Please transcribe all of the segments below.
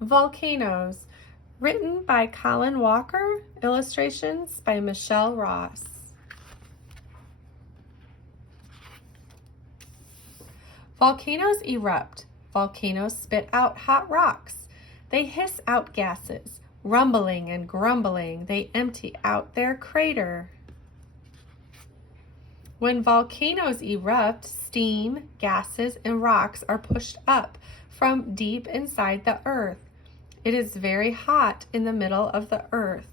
Volcanoes, written by Colin Walker, illustrations by Michelle Ross. Volcanoes erupt. Volcanoes spit out hot rocks. They hiss out gases. Rumbling and grumbling, they empty out their crater. When volcanoes erupt, steam, gases, and rocks are pushed up from deep inside the earth. It is very hot in the middle of the earth.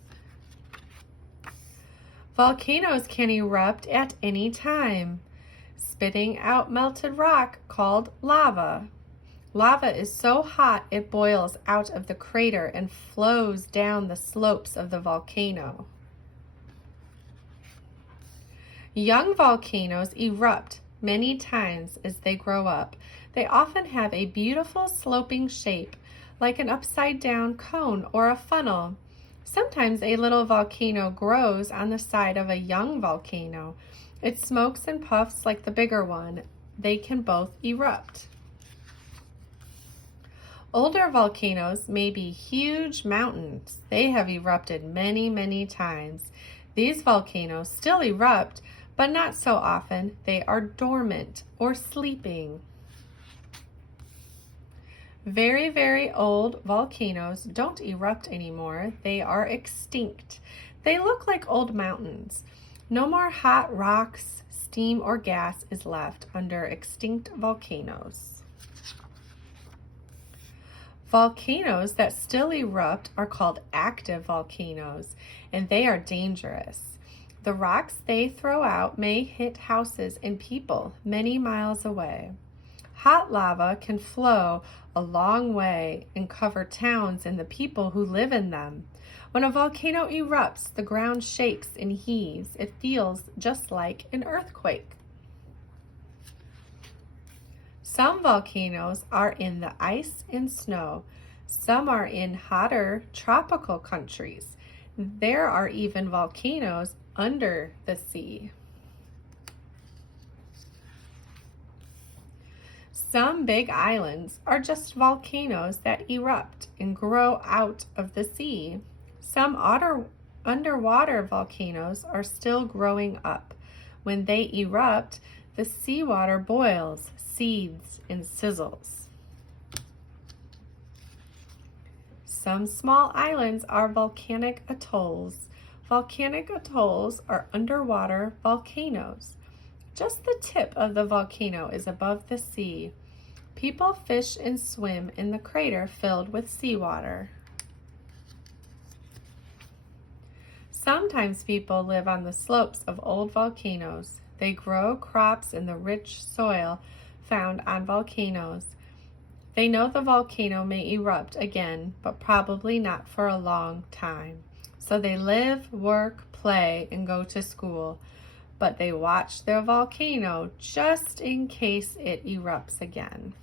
Volcanoes can erupt at any time, spitting out melted rock called lava. Lava is so hot it boils out of the crater and flows down the slopes of the volcano. Young volcanoes erupt many times as they grow up. They often have a beautiful sloping shape, like an upside-down cone or a funnel. Sometimes a little volcano grows on the side of a young volcano. It smokes and puffs like the bigger one. They can both erupt. Older volcanoes may be huge mountains. They have erupted many, many times. These volcanoes still erupt, but not so often. They are dormant or sleeping. Very, very old volcanoes don't erupt anymore. They are extinct. They look like old mountains. No more hot rocks, steam, or gas is left under extinct volcanoes. Volcanoes that still erupt are called active volcanoes, and they are dangerous. The rocks they throw out may hit houses and people many miles away. Hot lava can flow a long way and cover towns and the people who live in them. When a volcano erupts, the ground shakes and heaves. It feels just like an earthquake. Some volcanoes are in the ice and snow. Some are in hotter tropical countries. There are even volcanoes under the sea. Some big islands are just volcanoes that erupt and grow out of the sea. Some underwater volcanoes are still growing up. When they erupt, the seawater boils, seethes, and sizzles. Some small islands are volcanic atolls. Volcanic atolls are underwater volcanoes. Just the tip of the volcano is above the sea. People fish and swim in the crater filled with seawater. Sometimes people live on the slopes of old volcanoes. They grow crops in the rich soil found on volcanoes. They know the volcano may erupt again, but probably not for a long time. So they live, work, play, and go to school. But they watch their volcano just in case it erupts again.